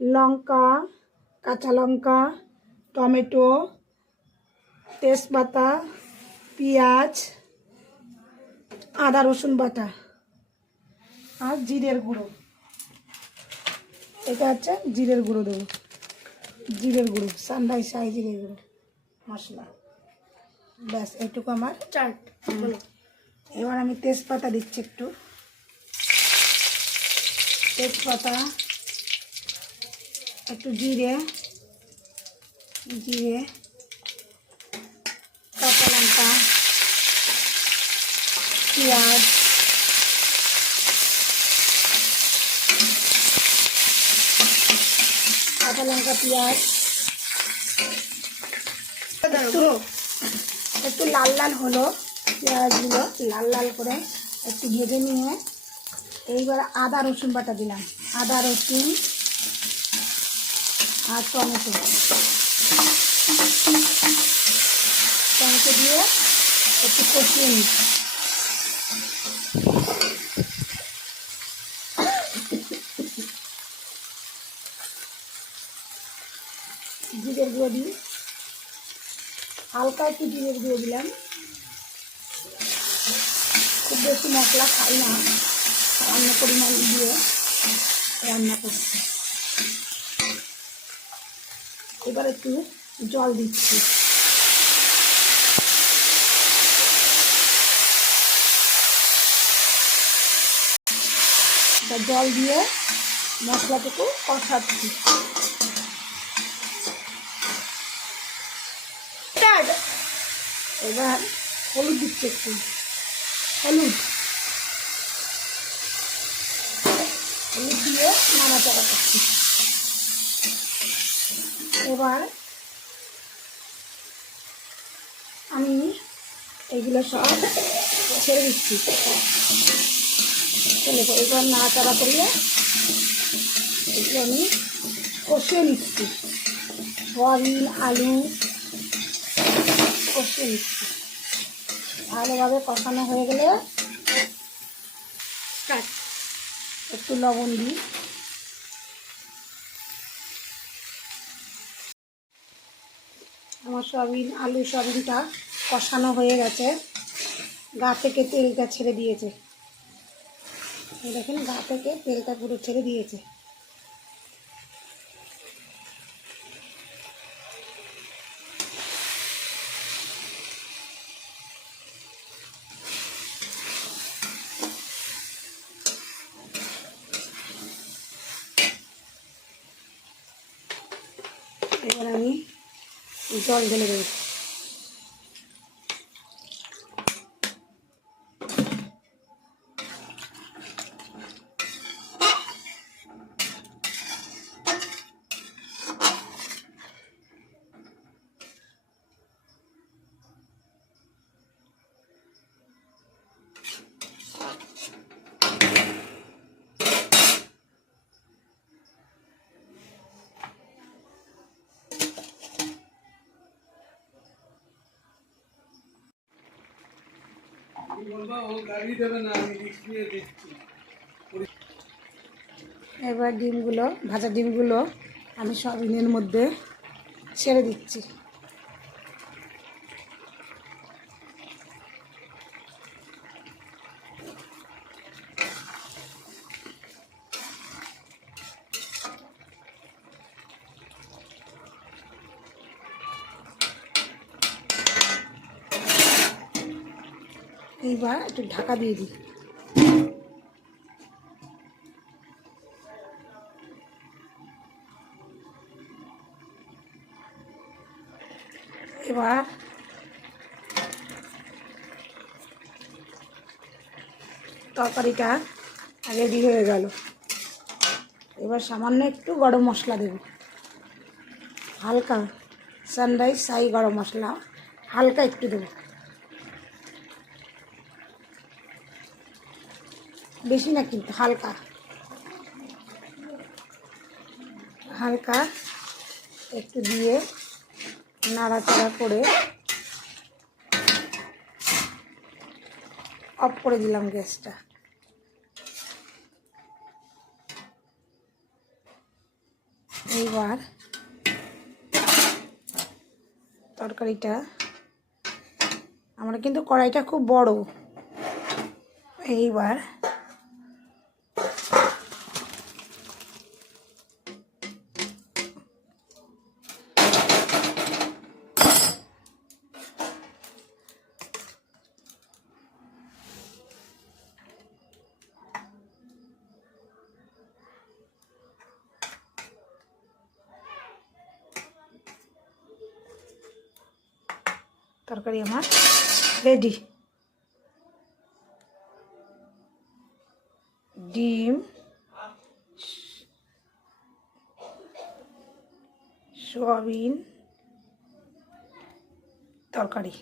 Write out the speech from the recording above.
লঙ্কা, কাঁচা লঙ্কা, টমেটো, তেজপাতা, পেঁয়াজ, আদা রসুন বাটা আর জিরের গুঁড়ো। এটা হচ্ছে জিরের গুঁড়ো দেবো, জিরের গুঁড়ো, সানরাইজ শাহি জিরের গুঁড়ো মশলা। ব্যাস এটুকু আমার চাট। এবার আমি তেজপাতা দিচ্ছি একটু, তেজপাতা, একটু জিরে, জিরে, কাঁচা লঙ্কা, পেঁয়াজ, কাঁচা লঙ্কা, পেঁয়াজ একটু লাল লাল হলো, পেঁয়াজগুলো লাল লাল করে একটু ভেজে নিয়ে এইবার আদা রসুন বাটা দিলাম, আদা রসুন আর টমেটো, টমেটো দিয়ে একটু কষিয়ে নিচ্ছি। জিরের গুঁড়ো দিই, হালকা একটু জিরের গুঁড়ো দিলাম, খুব বেশি মশলা খাই না, সামান্য পরিমাণ দিয়ে রান্না করছি। এবার একটু জল দিচ্ছি, জল দিয়ে মশলাটুকু কষাচ্ছি। এবার হলুদ দিচ্ছি, একটু হলুদ, হলুদ দিয়ে নাড়াচাড়া করছি। এবার আমি এগুলো সব ছেড়ে দিচ্ছি, এবার নাড়াচাড়া করিয়ে এগুলো আমি কষিয়ে নিচ্ছি, সয়াবিন আলু কষিয়ে নিচ্ছি। ভালোভাবে কষানো হয়ে গেলে একটু লবণ দিই, আমার সয়াবিনটা কষানো হয়ে গেছে, গা থেকে তেলটা ছেড়ে দিয়েছে, দেখেন গা থেকে তেলটা পুরো ছেড়ে দিয়েছে। এবার আমি জল ঢেলে দেবো। এবার ডিমগুলো, ভাজা ডিমগুলো আমি সয়াবিনের মধ্যে ছেড়ে দিচ্ছি। এইবার একটু ঢাকা দিয়ে দিই। এবার তরকারিটা রেডি হয়ে গেল। এবার সামান্য একটু গরম মশলা দেব, হালকা সানরাইজ শাহি গরম মশলা হালকা একটু দেব, বেশি না কিন্তু হালকা হালকা একটু দিয়ে নাড়াচাড়া করে অফ করে দিলাম গ্যাসটা। এইবার তরকারিটা, আমরা কিন্তু কড়াইটা খুব বড়। এইবার তরকারি আমার রেডি। ডিম, সোয়াবিন তরকারি।